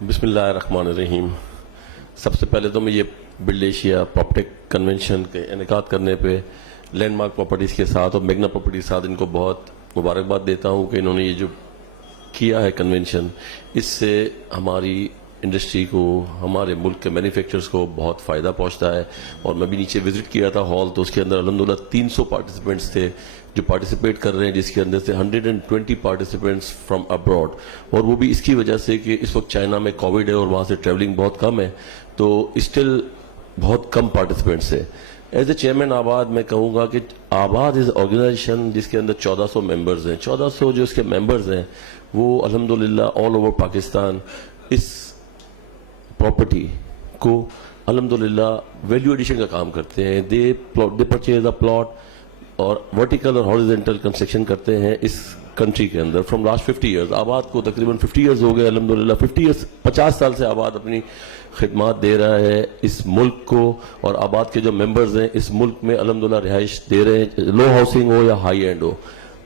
بسم اللہ الرحمن الرحیم. سب سے پہلے تو میں یہ بلڈ ایشیا پراپٹیک کنونشن کے انعقاد کرنے پہ لینڈ مارک پراپرٹیز کے ساتھ اور میگنا پراپرٹیز کے ساتھ ان کو بہت مبارکباد دیتا ہوں کہ انہوں نے یہ جو کیا ہے کنونشن، اس سے ہماری انڈسٹری کو، ہمارے ملک کے مینوفیکچرز کو بہت فائدہ پہنچتا ہے. اور میں بھی نیچے وزٹ کیا تھا ہال، تو اس کے اندر الحمدللہ 300 پارٹیسپینٹس تھے جو پارٹیسپیٹ کر رہے ہیں، جس کے اندر سے 120 پارٹیسپینٹس فرام ابراڈ. اور وہ بھی اس کی وجہ سے کہ اس وقت چائنا میں کووڈ ہے اور وہاں سے ٹریولنگ بہت کم ہے، تو اسٹل بہت کم پارٹیسپینٹس ہے. ایز اے چیئرمین آباد میں کہوں گا کہ آباد از آرگنائزیشن جس کے اندر 1400 ممبرز ہیں. 1400 جو اس کے ممبرز ہیں وہ الحمدللہ آل اوور پاکستان اس پراپرٹی کو الحمدللہ ویلیو ایڈیشن کا کام کرتے ہیں. دے پرچیز اے پلاٹ اور ورٹیکل اور ہاریزونٹل کنسٹرکشن کرتے ہیں اس کنٹری کے اندر فرام لاسٹ 50 ایئرز. آباد کو تقریباً 50 ایئرز ہو گئے الحمدللہ. 50 سال سے آباد اپنی خدمات دے رہا ہے اس ملک کو، اور آباد کے جو ممبرز ہیں اس ملک میں الحمدللہ رہائش دے رہے ہیں، لو ہاؤسنگ ہو یا ہائی اینڈ ہو.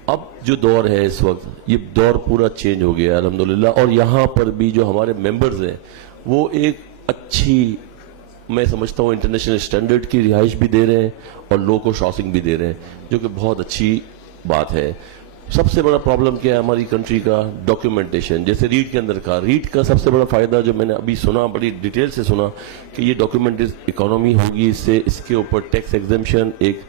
اب جو دور ہے اس وقت، یہ دور پورا چینج ہو گیا الحمدللہ. اور یہاں پر بھی جو ہمارے ممبرز ہیں وہ ایک اچھی، میں سمجھتا ہوں انٹرنیشنل اسٹینڈرڈ کی رہائش بھی دے رہے ہیں اور لو کوسٹ ہاؤسنگ بھی دے رہے ہیں، جو کہ بہت اچھی بات ہے. سب سے بڑا پرابلم کیا ہے ہماری کنٹری کا؟ ڈاکیومنٹیشن. جیسے ریٹ کے اندر کا، ریٹ کا سب سے بڑا فائدہ جو میں نے ابھی سنا، بڑی ڈیٹیل سے سنا کہ یہ ڈاکیومنٹ اکانومی ہوگی، اس سے اس کے اوپر ٹیکس ایگزمپشن ایک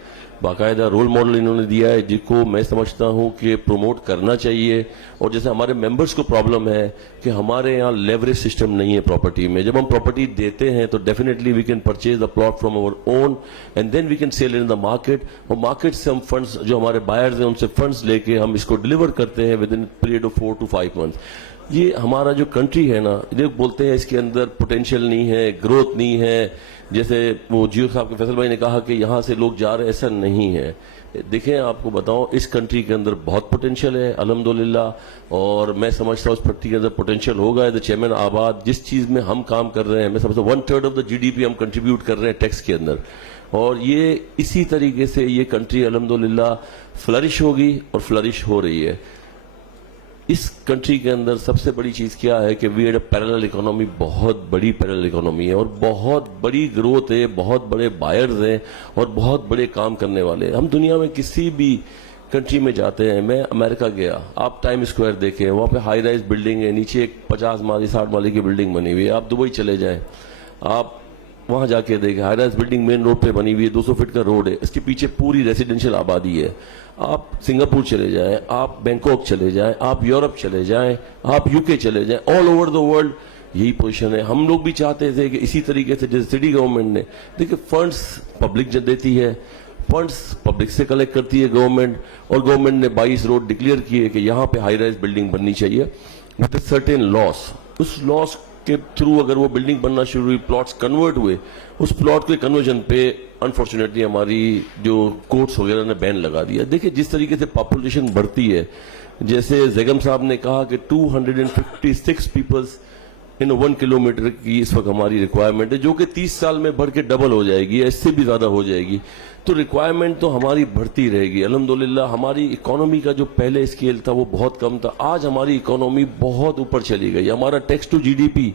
باقاعدہ رول ماڈل انہوں نے دیا ہے، جس کو میں سمجھتا ہوں کہ پروموٹ کرنا چاہیے. اور جیسے ہمارے ممبرز کو پرابلم ہے کہ ہمارے یہاں لیوریج سسٹم نہیں ہے پراپرٹی میں. جب ہم پراپرٹی دیتے ہیں تو definitely we can purchase the plot from our own and then we can sell in the market. اور مارکیٹ سے ہم فنڈز، جو ہمارے بائرز ہیں ان سے فنڈز لے کے ہم اس کو ڈلیور کرتے ہیں with in period of 4 to 5 months. یہ ہمارا جو کنٹری ہے نا، یہ بولتے ہیں اس کے اندر پوٹینشیل نہیں ہے، گروتھ نہیں ہے. جیسے وہ جیو صاحب کے فیصل بھائی نے کہا کہ یہاں سے لوگ جا رہے ہیں، ایسا نہیں ہے. دیکھیں آپ کو بتاؤں، اس کنٹری کے اندر بہت پوٹینشیل ہے الحمدللہ، اور میں سمجھتا ہوں اس کنٹری کے اندر پوٹینشیل ہوگا. ایز اے چیئرمین آباد جس چیز میں ہم کام کر رہے ہیں، میں سمجھتا ہوں 1/3 آف دا GDP ہم کنٹریبیوٹ کر رہے ہیں ٹیکس کے اندر. اور یہ اسی طریقے سے یہ کنٹری الحمدللہ فلرش ہوگی اور فلرش ہو رہی ہے. اس کنٹری کے اندر سب سے بڑی چیز کیا ہے کہ we had a parallel economy, بہت بڑی پیرلل اکانومی ہے اور بہت بڑی گروتھ ہے، بہت بڑے بائرز ہیں اور بہت بڑے کام کرنے والے. ہم دنیا میں کسی بھی کنٹری میں جاتے ہیں، میں امریکہ گیا، آپ ٹائم اسکوائر دیکھیں، وہاں پہ ہائی رائز بلڈنگ ہے، نیچے ایک 50 مالی 60 مالی کی بلڈنگ بنی ہوئی ہے. آپ دبئی چلے جائیں، آپ وہاں جا کے دیکھیں، high rise building main road پہ بنی ہوئی ہے، 200 فٹ کا روڈ ہے، اس کے پیچھے پوری ریزیڈینشیل آبادی ہے. آپ سنگاپور چلے جائیں، آپ بینکاک چلے جائیں، آپ یورپ چلے جائیں، آپ UK چلے جائیں، آل اوور دا ورلڈ یہی پوزیشن ہے. ہم لوگ بھی چاہتے تھے کہ اسی طریقے سے جیسے سٹی گورنمنٹ نے، دیکھیں فنڈز پبلک دیتی ہے، فنڈز پبلک سے کلیکٹ کرتی ہے گورنمنٹ، اور گورنمنٹ نے 22 روڈ ڈکلیئر کیے کہ یہاں پہ ہائی رائز بلڈنگ بننی چاہیے ود اے سرٹین لاس. اس لاس کے تھرو اگر وہ بلڈنگ بننا شروع ہوئی، پلاٹس کنورٹ ہوئے، اس پلاٹ کے کنورژن پہ انفارچونیٹلی ہماری جو کورٹس وغیرہ نے بین لگا دیا. دیکھیں جس طریقے سے پاپولیشن بڑھتی ہے، جیسے زیگم صاحب نے کہا کہ 256 پیپلز ان 1 کلومیٹر کی اس وقت ہماری ریکوائرمنٹ ہے، جو کہ 30 سال میں بڑھ کے ڈبل ہو جائے گی، اس سے بھی زیادہ ہو جائے گی. تو ریکوائرمنٹ تو ہماری بڑھتی رہے گی الحمدللہ. ہماری اکانومی کا جو پہلے اسکیل تھا وہ بہت کم تھا، آج ہماری اکانومی بہت اوپر چلی گئی. ہمارا ٹیکس ٹو GDP،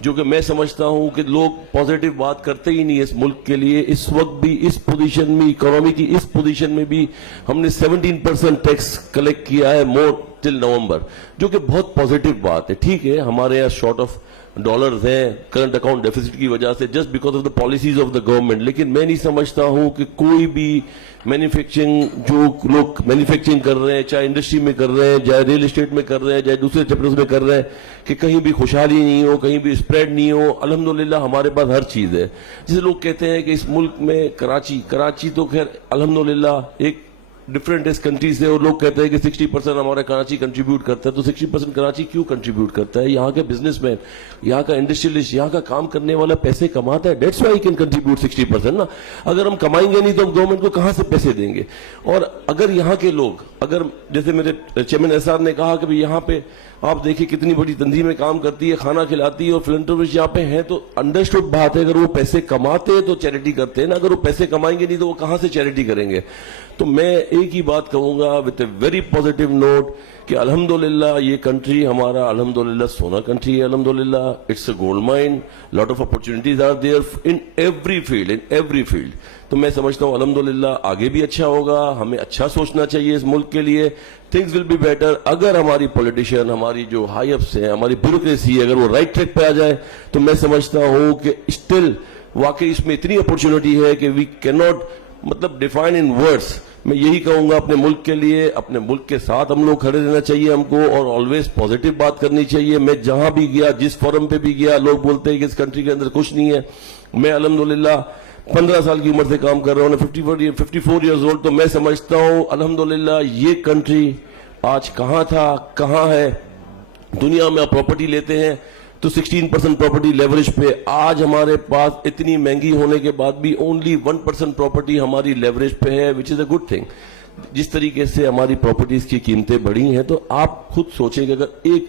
جو کہ میں سمجھتا ہوں کہ لوگ پازیٹیو بات کرتے ہی نہیں اس ملک کے لیے، اس وقت بھی اس پوزیشن میں، اکانومی کی اس پوزیشن میں بھی ہم نے 17% ٹیکس کلیکٹ کیا ہے مور ٹل نومبر، جو کہ بہت پازیٹیو بات ہے. ٹھیک ہے ہمارے یہاں شارٹ آف ڈالرز ہیں کرنٹ اکاؤنٹ ڈیفیسٹ کی وجہ سے، just because of the policies of the government. لیکن میں نہیں سمجھتا ہوں کہ کوئی بھی مینوفیکچرنگ، جو لوگ مینوفیکچرنگ کر رہے ہیں، چاہے انڈسٹری میں کر رہے ہیں، چاہے ریل اسٹیٹ میں کر رہے ہیں، چاہے دوسرے چیپٹرز میں کر رہے ہیں، کہ کہیں بھی خوشحالی نہیں ہو، کہیں بھی اسپریڈ نہیں ہو. الحمدللہ ہمارے پاس ہر چیز ہے. جسے لوگ کہتے ہیں کہ اس ملک میں کراچی تو خیر الحمدللہ ایک ڈفرینٹ اس کنٹری سے، اور لوگ کہتے ہیں کہ 60% ہمارا کراچی کنٹریبیوٹ کرتا ہے. تو 60% کراچی کیوں کنٹریبیوٹ کرتا ہے؟ یہاں کے بزنس مین، یہاں کا انڈسٹریلسٹ، یہاں کا کام کرنے والا پیسے کماتا ہے. دیٹس وائی کین کنٹریبیوٹ 60% نا. اگر ہم کمائیں گے نہیں تو ہم گورنمنٹ کو کہاں سے پیسے دیں گے؟ اور اگر یہاں کے لوگ، اگر جیسے میرے چیئرمین احسان نے کہا کہ یہاں پہ آپ دیکھیں کتنی بڑی تنظیمیں کام کرتی ہے، کھانا کھلاتی ہے، اور فلنٹروپسٹ یہاں پہ ہیں، تو انڈرسٹوڈ بات ہے اگر وہ پیسے کماتے ہیں تو چیریٹی کرتے ہیں نا. اگر وہ پیسے کمائیں گے نہیں تو وہ کہاں سے چیریٹی کریں گے؟ تو میں ایک ہی بات کہوں گا with a very positive note کہ الحمدللہ یہ کنٹری ہمارا الحمدللہ سونا کنٹری ہے. الحمدللہ it's a gold mine, lot of opportunities are there in every field. تو میں سمجھتا ہوں الحمدللہ آگے بھی اچھا ہوگا. ہمیں اچھا سوچنا چاہیے اس ملک کے لیے. تھنگز ول بی بیٹر اگر ہماری پولیٹیشین, ہماری جو ہائی اپس ہیں, ہماری بیوروکریسی ہے, اگر وہ رائٹ ٹریک پہ آ جائے تو میں سمجھتا ہوں کہ اسٹل واقعی اس میں اتنی اپرچونٹی ہے کہ وی کی ناٹ مطلب ڈیفائن ان ورڈس. میں یہی کہوں گا اپنے ملک کے لیے, اپنے ملک کے ساتھ ہم لوگ کھڑے رہنا چاہیے ہم کو, اور آلویز پازیٹیو بات کرنی چاہیے. میں جہاں بھی گیا, جس فورم پہ بھی گیا, لوگ بولتے ہیں کہ اس کنٹری کے اندر کچھ نہیں ہے. میں الحمدللہ 15 سال کی عمر سے کام کر رہا ہوں, 54 ایئرز اولڈ. تو میں سمجھتا ہوں الحمدللہ یہ کنٹری آج کہاں تھا, کہاں ہے. دنیا میں آپ پراپرٹی لیتے ہیں تو 16% پراپرٹی لیوریج پہ. آج ہمارے پاس اتنی مہنگی ہونے کے بعد بھی اونلی 1% پراپرٹی ہماری لیوریج پہ ہے, وچ از اے گڈ تھنگ. جس طریقے سے ہماری پراپرٹیز کی قیمتیں بڑھی ہیں تو آپ خود سوچیں کہ اگر ایک,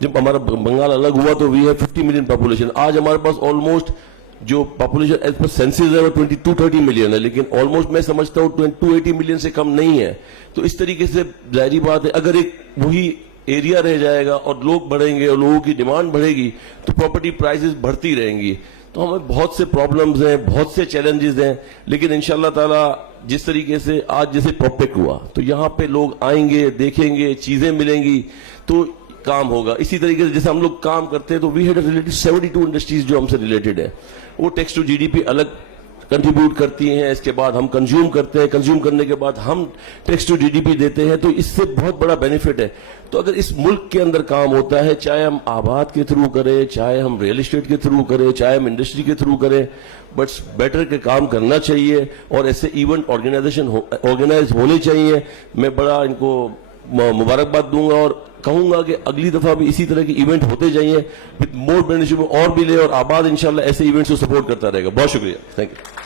جب ہمارا بنگال الگ ہوا تو وی ہے 50 ملین پاپولیشن. آج ہمارے پاس آلموسٹ جو پاپولیشن ایز پر سینسز ہے وہ 22-30 ملین ہے, لیکن آلموسٹ میں سمجھتا ہوں 280 ملین سے کم نہیں ہے. تو اس طریقے سے ظاہری بات ہے اگر ایک وہی ایریا رہ جائے گا اور لوگ بڑھیں گے اور لوگوں کی ڈیمانڈ بڑھے گی تو پراپرٹی پرائسز بڑھتی رہیں گی. تو ہمیں بہت سے پرابلمز ہیں, بہت سے چیلنجز ہیں, لیکن انشاءاللہ تعالی جس طریقے سے آج جیسے پروپیک ہوا تو یہاں پہ لوگ آئیں گے, دیکھیں گے, چیزیں ملیں گی تو کام ہوگا. اسی طریقے سے جیسے ہم لوگ کام کرتے ہیں تو وی ہیڈ ریلیٹڈ 72 انڈسٹریز جو ہم سے ریلیٹڈ ہے, وہ tax to G D P الگ کنٹریبیوٹ کرتی ہیں. اس کے بعد ہم کنزیوم کرتے ہیں, کنزیوم کرنے کے بعد ہم tax to G D P دیتے ہیں. تو اس سے بہت بڑا بینیفٹ ہے. تو اگر اس ملک کے اندر کام ہوتا ہے, چاہے ہم آباد کے تھرو کریں, چاہے ہم ریئل اسٹیٹ کے تھرو کریں, چاہے ہم انڈسٹری کے تھرو کریں, بٹ بیٹر کے کام کرنا چاہیے اور ایسے ایونٹ آرگنائز ہونے چاہیے. میں بڑا ان کو مبارکباد دوں گا اور کہوں گا کہ اگلی دفعہ بھی اسی طرح کے ایونٹ ہوتے جائیں وتھ مور بینیفٹ, اور بھی لے, اور آباد انشاءاللہ ایسے ایونٹس کو سپورٹ کرتا رہے گا. بہت شکریہ, تھینک یو.